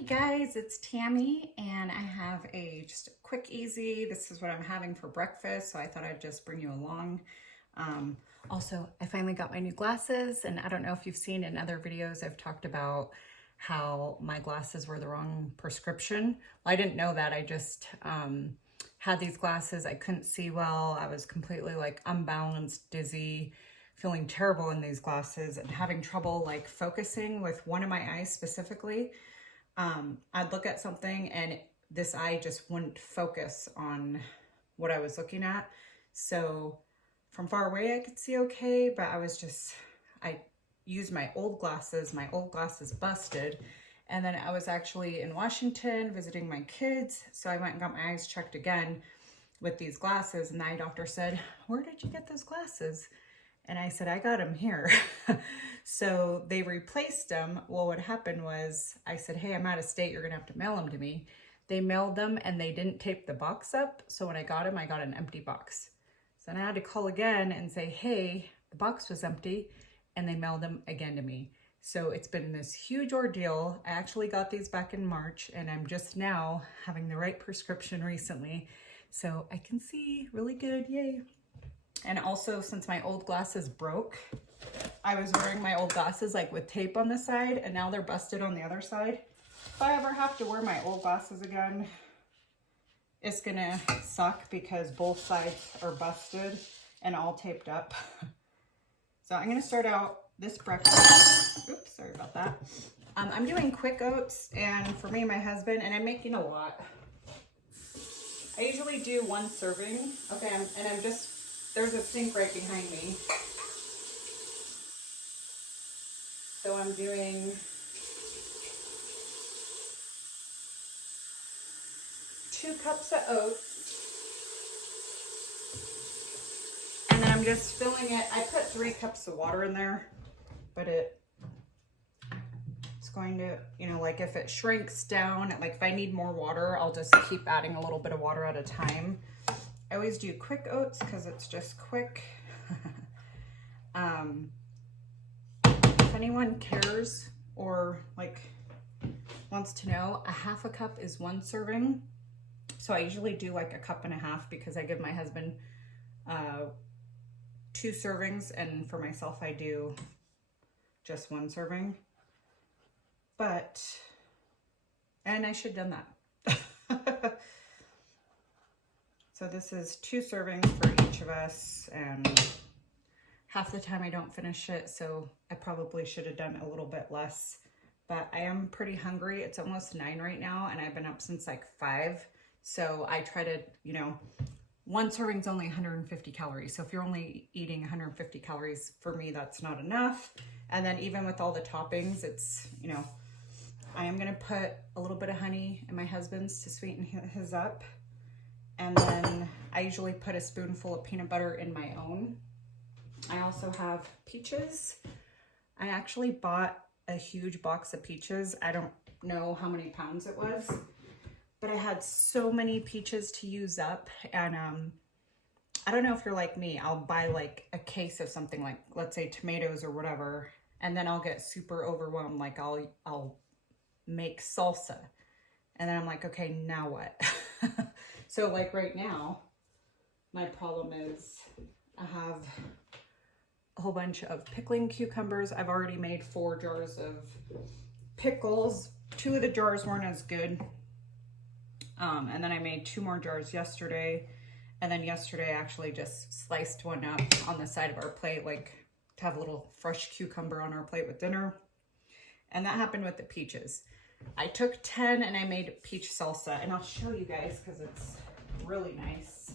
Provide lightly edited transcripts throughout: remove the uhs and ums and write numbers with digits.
Hey guys, it's Tammy and I have just a quick easy. This is what I'm having for breakfast, so I thought I'd just bring you along. Also, I finally got my new glasses, and I don't know if you've seen in other videos I've talked about how my glasses were the wrong prescription. Well, I didn't know that. I just had these glasses. I couldn't see well. I was completely like unbalanced, dizzy, feeling terrible in these glasses and having trouble like focusing with one of my eyes specifically. I'd look at something and this eye just wouldn't focus on what I was looking at. So from far away I could see okay, but I used my old glasses busted. And then I was actually in Washington visiting my kids. So I went and got my eyes checked again with these glasses, and the eye doctor said, "Where did you get those glasses?" And I said, "I got them here." So they replaced them. Well, what happened was I said, "Hey, I'm out of state. You're going to have to mail them to me." They mailed them and they didn't tape the box up. So when I got them, I got an empty box. So then I had to call again and say, "Hey, the box was empty." And they mailed them again to me. So it's been this huge ordeal. I actually got these back in March, and I'm just now having the right prescription recently. So I can see really good. Yay. And also, since my old glasses broke, I was wearing my old glasses like with tape on the side, and now they're busted on the other side. If I ever have to wear my old glasses again, it's gonna suck because both sides are busted and all taped up. So I'm gonna start out this breakfast. Oops, sorry about that. I'm doing quick oats, and for me and my husband, and I'm making a lot. I usually do one serving. Okay, there's a sink right behind me. So I'm doing 2 cups of oats. And then I'm just filling it. I put 3 cups of water in there, but it's going to, like if it shrinks down, like if I need more water, I'll just keep adding a little bit of water at a time. I always do quick oats because it's just quick. If anyone cares or like wants to know, a half a cup is 1 serving. So I usually do like 1.5 cups because I give my husband 2 servings, and for myself I do just 1 serving. And I should have done that. So this is 2 servings for each of us, and half the time I don't finish it, so I probably should have done a little bit less. But I am pretty hungry. It's almost 9 right now, and I've been up since like 5. So I try to, 1 serving is only 150 calories. So if you're only eating 150 calories, for me, that's not enough. And then even with all the toppings, it's, I am gonna put a little bit of honey in my husband's to sweeten his up. And then I usually put a spoonful of peanut butter in my own. I also have peaches. I actually bought a huge box of peaches. I don't know how many pounds it was, but I had so many peaches to use up. And I don't know if you're like me, I'll buy like a case of something, like let's say tomatoes or whatever, and then I'll get super overwhelmed. Like I'll make salsa, and then I'm like, okay, now what? So like right now, my problem is I have a whole bunch of pickling cucumbers. I've already made 4 jars of pickles. 2 of the jars weren't as good. And then I made 2 more jars yesterday. And then yesterday I actually just sliced one up on the side of our plate, like to have a little fresh cucumber on our plate with dinner. And that happened with the peaches. I took 10 and I made peach salsa, and I'll show you guys because it's really nice.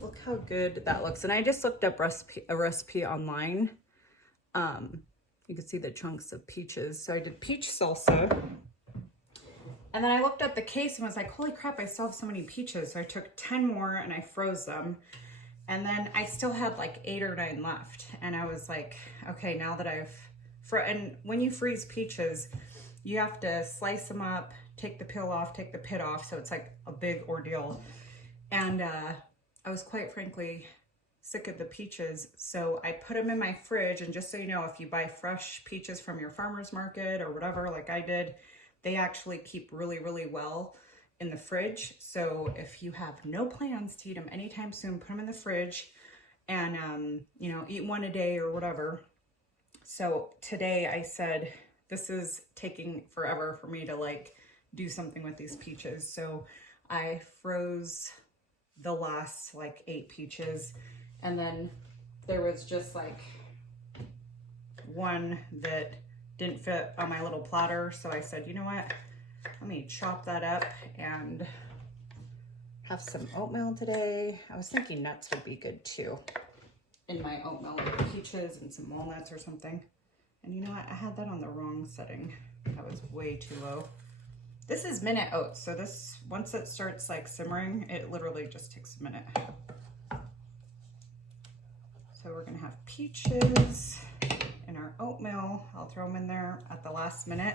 Look how good that looks. And I just looked up a recipe online. You can see the chunks of peaches. So I did peach salsa. And then I looked at the case and was like, holy crap, I still have so many peaches. So I took 10 more and I froze them. And then I still had like 8 or 9 left. And I was like, okay, now that and when you freeze peaches, you have to slice them up, take the peel off, take the pit off. So it's like a big ordeal. And I was quite frankly sick of the peaches. So I put them in my fridge, and just so you know, if you buy fresh peaches from your farmer's market or whatever, like I did, they actually keep really, really well in the fridge. So if you have no plans to eat them anytime soon, put them in the fridge and, you know, eat one a day or whatever. So today I said, this is taking forever for me to like do something with these peaches. So I froze the last like 8 peaches, and then there was just like one that didn't fit on my little platter. So I said, you know what, let me chop that up and have some oatmeal today. I was thinking nuts would be good too in my oatmeal, like peaches and some walnuts or something. And you know what, I had that on the wrong setting. That was way too low. This is minute oats, so this, once it starts like simmering, it literally just takes a minute. So we're gonna have peaches in our oatmeal. I'll throw them in there at the last minute.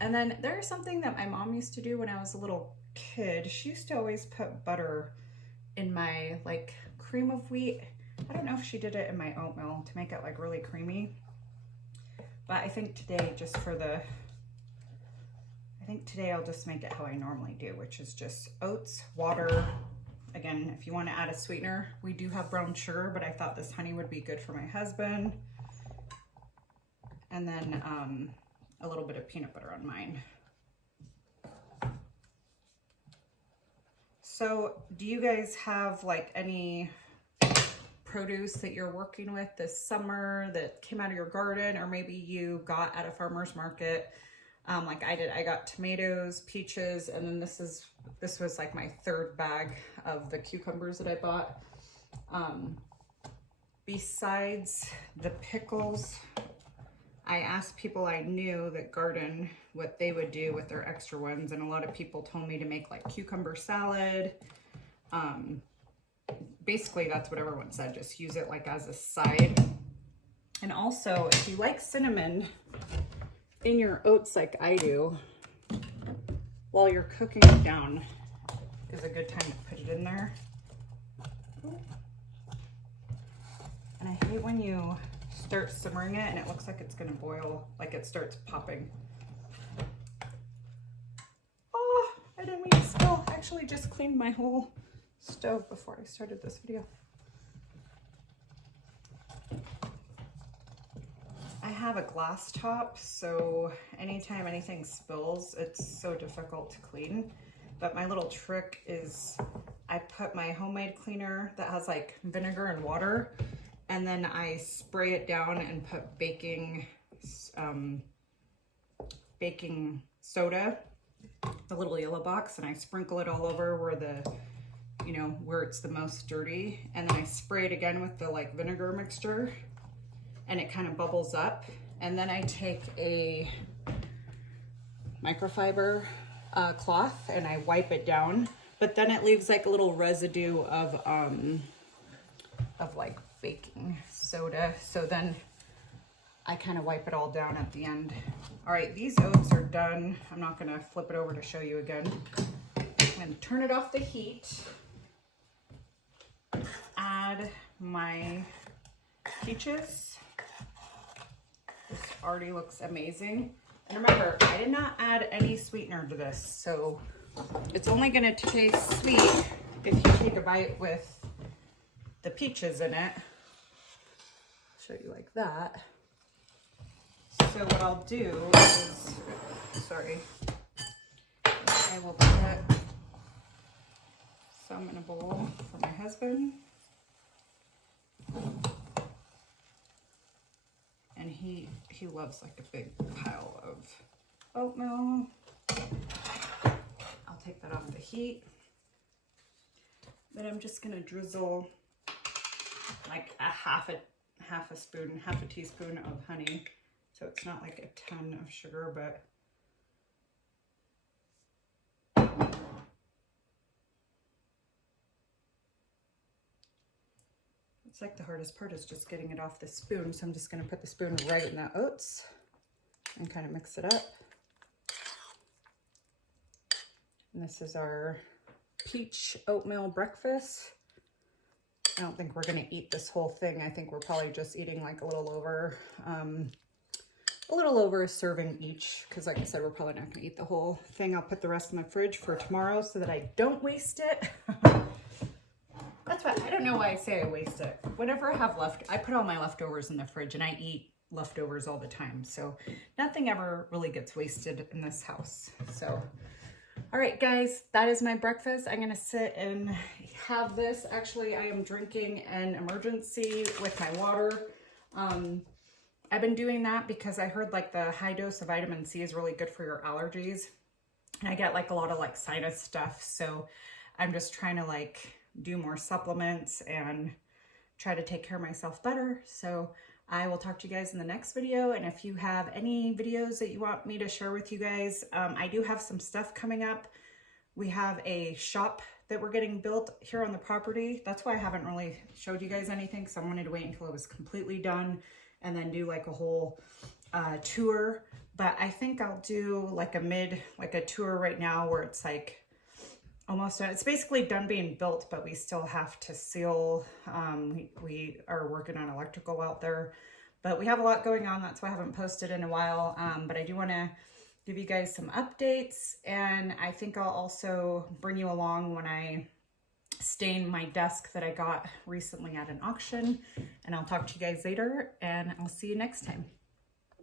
And then there's something that my mom used to do when I was a little kid. She used to always put butter in my like cream of wheat. I don't know if she did it in my oatmeal to make it like really creamy. But I think today, just for the, I think today I'll just make it how I normally do, which is just oats, water. Again, if you want to add a sweetener, we do have brown sugar, but I thought this honey would be good for my husband. And then a little bit of peanut butter on mine. So do you guys have like any produce that you're working with this summer that came out of your garden, or maybe you got at a farmer's market? Like I did. I got tomatoes, peaches, and then this was like my 3rd bag of the cucumbers that I bought. Besides the pickles, I asked people I knew that garden what they would do with their extra ones, and a lot of people told me to make like cucumber salad. Basically that's what everyone said, just use it like as a side. And also, if you like cinnamon in your oats like I do, while you're cooking it down is a good time to put it in there. And I hate when you start simmering it and it looks like it's gonna boil, like it starts popping. Oh, I didn't mean to spill. I actually just cleaned my whole stove before I started this video. I have a glass top, so anytime anything spills, it's so difficult to clean. But my little trick is I put my homemade cleaner that has like vinegar and water, and then I spray it down and put baking soda, the little yellow box, and I sprinkle it all over where the, you know, where it's the most dirty. And then I spray it again with the like vinegar mixture, and it kind of bubbles up. And then I take a microfiber cloth and I wipe it down, but then it leaves like a little residue of like baking soda. So then I kind of wipe it all down at the end. All right, these oats are done. I'm not gonna flip it over to show you again. I'm gonna turn it off the heat. Add my peaches. This already looks amazing. And remember, I did not add any sweetener to this, so it's only gonna taste sweet if you take a bite with the peaches in it. I'll show you like that. So what I'll do is, I will put some in a bowl for my husband. And he loves like a big pile of oatmeal. I'll take that off the heat. Then I'm just gonna drizzle like a half a teaspoon of honey. So it's not like a ton of sugar, but it's like the hardest part is just getting it off the spoon. So I'm just gonna put the spoon right in the oats and kind of mix it up. And this is our peach oatmeal breakfast. I don't think we're gonna eat this whole thing. I think we're probably just eating like a little over a serving each, because like I said, we're probably not gonna eat the whole thing. I'll put the rest in the fridge for tomorrow so that I don't waste it. That's why, I don't know why I say I waste it. Whatever I have left, I put all my leftovers in the fridge, and I eat leftovers all the time. So nothing ever really gets wasted in this house. So, all right, guys, that is my breakfast. I'm gonna sit and have this. Actually, I am drinking an emergency with my water. I've been doing that because I heard like the high dose of vitamin C is really good for your allergies. And I get like a lot of like sinus stuff. So I'm just trying to like do more supplements and try to take care of myself better. So I will talk to you guys in the next video. And if you have any videos that you want me to share with you guys, I do have some stuff coming up. We have a shop that we're getting built here on the property. That's why I haven't really showed you guys anything, because I wanted to wait until it was completely done and then do like a whole tour. But I think I'll do like a tour right now where it's like almost done. It's basically done being built, but we still have to seal. We are working on electrical out there, but we have a lot going on. That's why I haven't posted in a while. But I do want to give you guys some updates, and I think I'll also bring you along when I stain my desk that I got recently at an auction. And I'll talk to you guys later, and I'll see you next time.